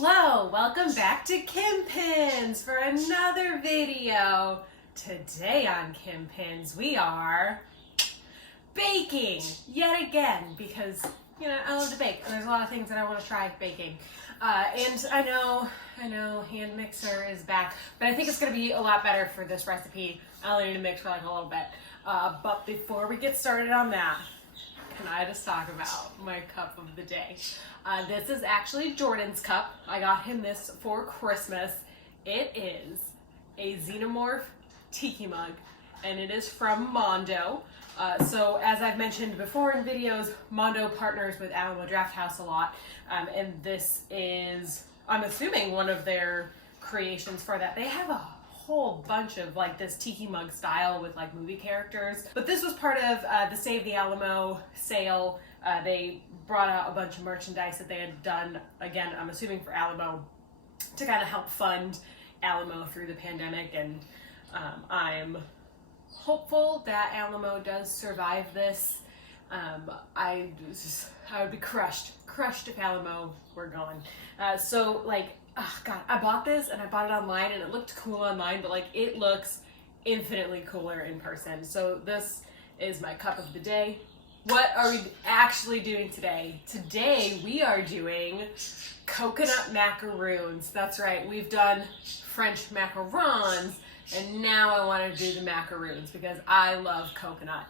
Hello, welcome back to Kim Pins for another video. Today on Kim Pins we are baking yet again because I love to bake and there's a lot of things that I want to try baking. And I know hand mixer is back, but I think it's going to be a lot better for this recipe. I only need to mix for like a little bit. But before we get started on that, can I just talk about my cup of the day? This is actually Jordan's cup. I got him this for Christmas. It is a Xenomorph tiki mug, and it is from Mondo. So as I've mentioned before in videos, Mondo partners with Alamo Drafthouse a lot, and this is, I'm assuming, one of their creations for that. They have a whole bunch of like this tiki mug style with like movie characters, but this was part of the Save the Alamo sale. They brought out a bunch of merchandise that they had done, again, I'm assuming for Alamo, to kind of help fund Alamo through the pandemic, and I'm hopeful that Alamo does survive this. I would be crushed if Alamo were gone. So like, oh God, I bought this and I bought it online and it looked cool online, but like it looks infinitely cooler in person. So this is my cup of the day. What are we actually doing today? Today we are doing coconut macaroons. That's right, we've done French macarons and now I want to do the macaroons because I love coconut.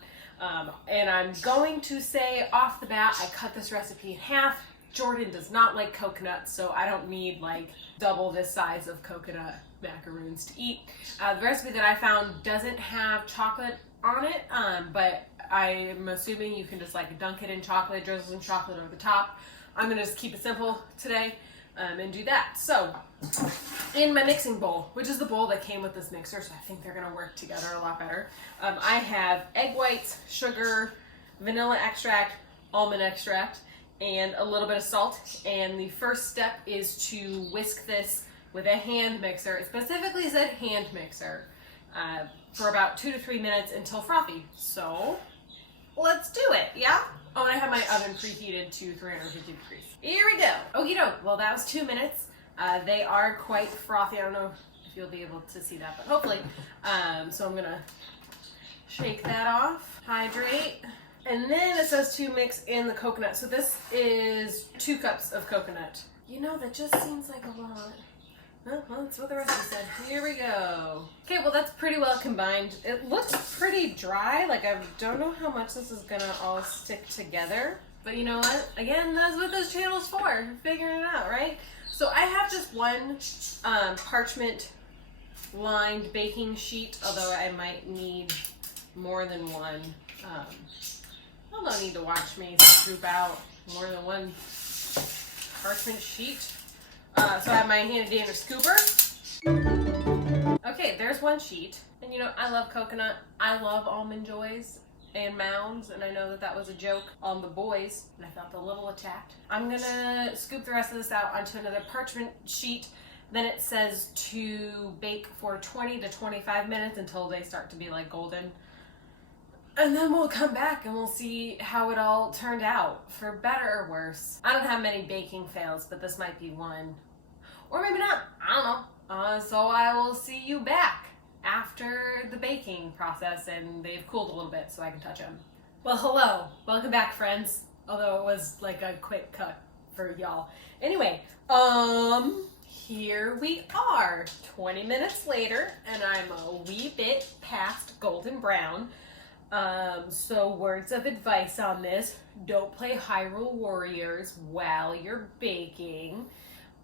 And I'm going to say off the bat, I cut this recipe in half. Jordan does not like coconut, so I don't need like double this size of coconut macaroons to eat. The recipe that I found doesn't have chocolate on it, but I'm assuming you can just like dunk it in chocolate, drizzle some chocolate over the top. I'm gonna just keep it simple today and do that. So in my mixing bowl, which is the bowl that came with this mixer, so I think they're gonna work together a lot better, I have egg whites, sugar, vanilla extract, almond extract, and a little bit of salt. And the first step is to whisk this with a hand mixer. It specifically said hand mixer, for about 2 to 3 minutes until frothy. So let's do it, yeah? Oh, and I have my oven preheated to 350 degrees. Here we go. Okie doke. Well, that was 2 minutes. They are quite frothy. I don't know if you'll be able to see that, but hopefully. So I'm gonna shake that off, hydrate. And then it says to mix in the coconut. So this is 2 cups of coconut. That just seems like a lot. Well, that's what the recipe said. Here we go. Okay, well that's pretty well combined. It looks pretty dry. Like I don't know how much this is gonna all stick together. But you know what? Again, that's what this channel's for. Figuring it out, right? So I have just one parchment lined baking sheet, although I might need more than one. You'll no need to watch me scoop out more than one parchment sheet. So I have my handy dandy scooper. Okay, there's one sheet. And I love coconut. I love almond joys and mounds. And I know that was a joke on the boys. And I felt a little attacked. I'm gonna scoop the rest of this out onto another parchment sheet. Then it says to bake for 20 to 25 minutes until they start to be like golden. And then we'll come back and we'll see how it all turned out, for better or worse. I don't have many baking fails, but this might be one. Or maybe not, I don't know. So I will see you back after the baking process and they've cooled a little bit so I can touch them. Well, hello, welcome back friends. Although it was like a quick cut for y'all. Anyway, here we are, 20 minutes later, and I'm a wee bit past golden brown. So words of advice on this: don't play Hyrule Warriors while you're baking.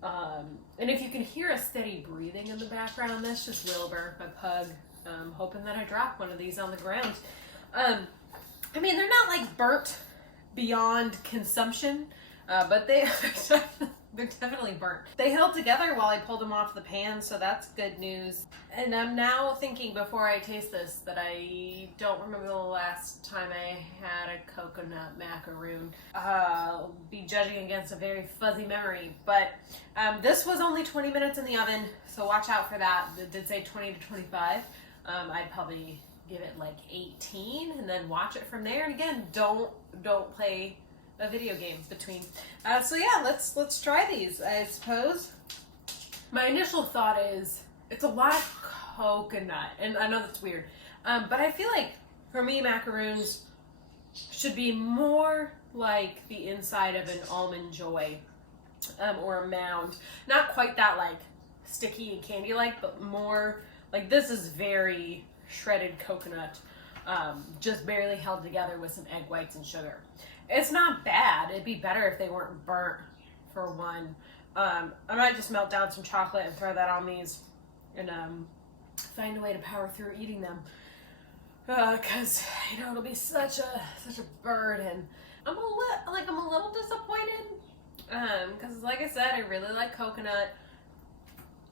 And if you can hear a steady breathing in the background, that's just Wilbur, my pug, hoping that I drop one of these on the ground. I mean, they're not like burnt beyond consumption, but they're definitely burnt. They held together while I pulled them off the pan, so that's good news. And I'm now thinking, before I taste this, that I don't remember the last time I had a coconut macaroon. I'll be judging against a very fuzzy memory, but this was only 20 minutes in the oven, so watch out for that. It did say 20 to 25. I'd probably give it like 18 and then watch it from there. And again, don't play a video game between. So yeah, let's try these, I suppose. My initial thought is it's a lot of coconut, and I know that's weird, but I feel like for me, macaroons should be more like the inside of an almond joy, or a mound. Not quite that like sticky and candy-like, but more like this is very shredded coconut, just barely held together with some egg whites and sugar. It's not bad. It'd be better if they weren't burnt, for one. I might just melt down some chocolate and throw that on these and find a way to power through eating them. Cause you know it'll be such a burden. I'm a little disappointed. Cause like I said, I really like coconut.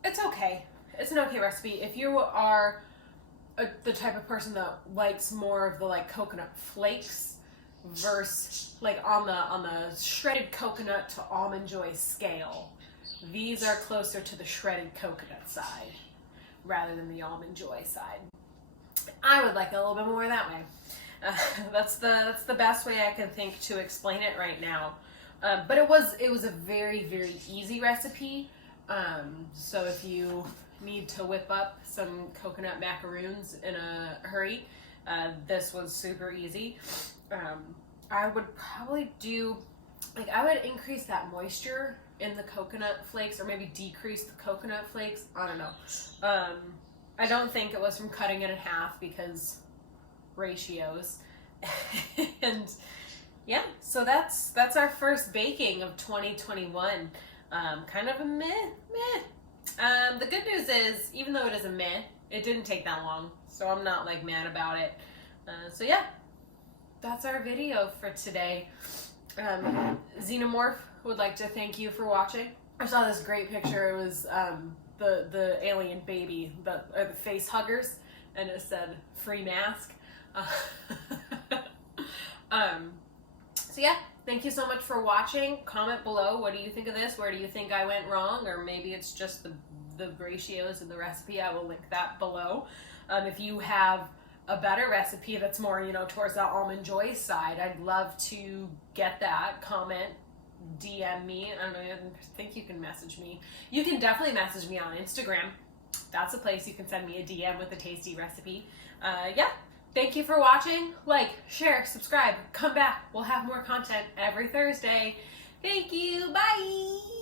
It's okay. It's an okay recipe. If you are the type of person that likes more of the like coconut flakes versus like on the shredded coconut to almond joy scale, these are closer to the shredded coconut side rather than the almond joy side. I would like it a little bit more that way. That's the best way I can think to explain it right now. But it was a very, very easy recipe. So if you need to whip up some coconut macaroons in a hurry, this was super easy. I would probably do, like, I would increase that moisture in the coconut flakes, or maybe decrease the coconut flakes. I don't know. I don't think it was from cutting it in half, because ratios. And yeah, so that's our first baking of 2021. Kind of a meh. The good news is, even though it is a meh, it didn't take that long, so I'm not like mad about it. So yeah, that's our video for today. Xenomorph would like to thank you for watching. I saw this great picture. It was the alien baby, the face huggers, and it said free mask. So yeah, thank you so much for watching. Comment below, what do you think of this? Where do you think I went wrong? Or maybe it's just the ratios in the recipe. I will link that below. If you have a better recipe that's more, you know, towards that almond joy side, I'd love to get that. Comment, DM me. I don't know, I think you can message me. You can definitely message me on Instagram. That's a place you can send me a DM with a tasty recipe. Yeah. Thank you for watching. Like, share, subscribe, come back. We'll have more content every Thursday. Thank you. Bye.